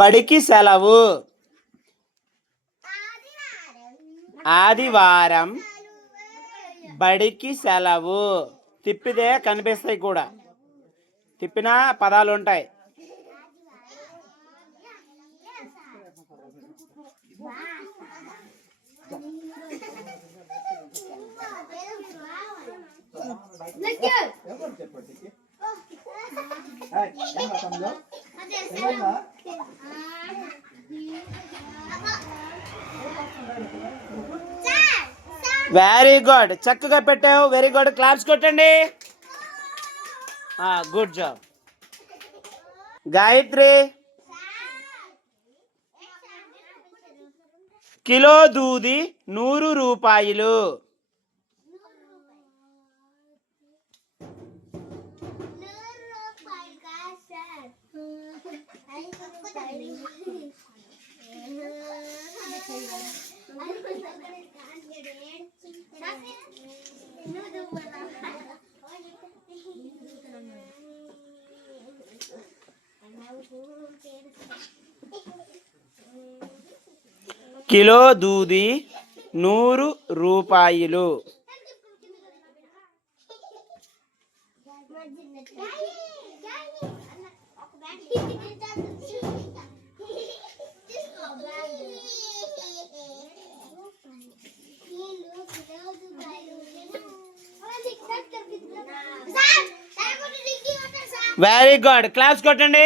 బడికి సెలవు. ఆదివారం బడికి సెలవు. తిప్పితే కనిపిస్తాయి కూడా, తిప్పిన పదాలు ఉంటాయి. వెరీ గుడ్, చక్కగా పెట్టావు. వెరీ గుడ్, క్లాప్స్ కొట్టండి. Good job. గాయత్రి, కిలో దూది 100 రూపాయలు. కిలో దూది 100 రూపాయలు. వెరీ గుడ్, క్లాప్స్ కొట్టండి.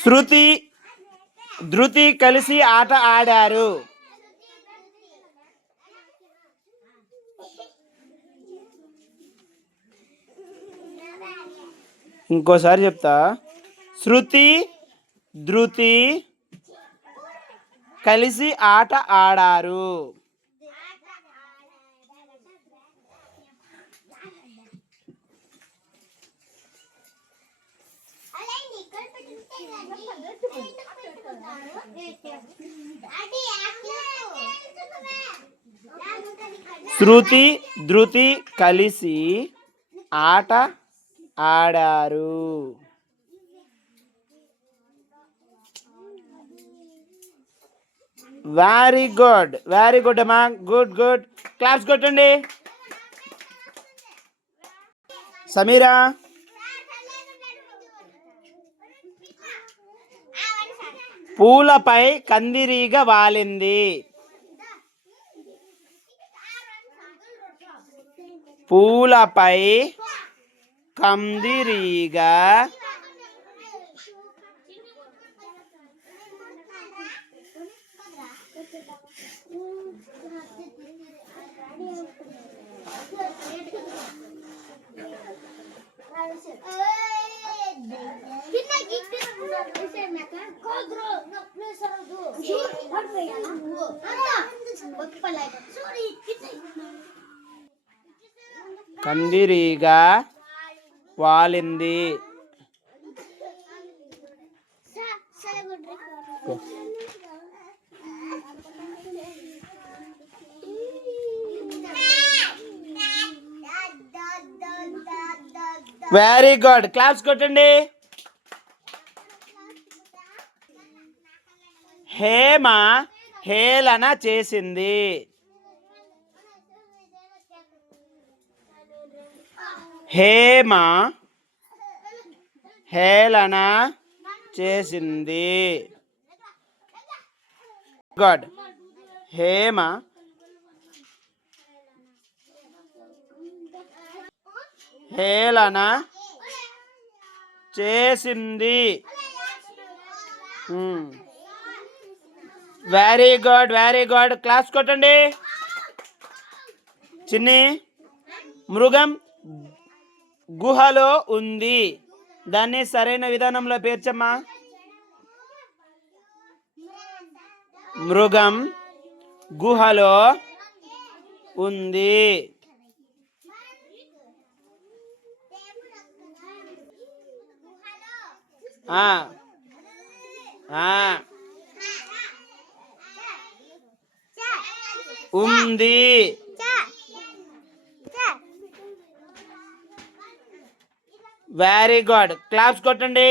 శృతి, ధృతి కలిసి ఆట ఆడారు. ఇంకోసారి చెప్తా. శృతి, ధృతి కలిసి ఆట ఆడారు. శృతి, ధృతి కలిసి ఆట ఆడారు. వెరీ గుడ్, వెరీ గుడ్ అమ్మా. గుడ్ గుడ్, క్లాప్స్ కొట్టండి. సమీరా, పూలపై కందిరీగ వాలింది. పూలపై కందిరీగ కందిరీగ వాలింది. వెరీ గుడ్, క్లాప్స్ కొట్టండి. హేమ హేళన చేసింది. హేమ హేళన చేసింది. గుడ్. హేమ హేళన చేసింది. Very good, very good, class కొట్టండి. చిన్ని, మృగం గుహలో ఉంది. దాన్ని సరైన విధానంలో పేర్చమ్మా. మృగం గుహలో ఉంది. ఉంది. వెరీ గుడ్, క్లాప్స్ కొట్టండి.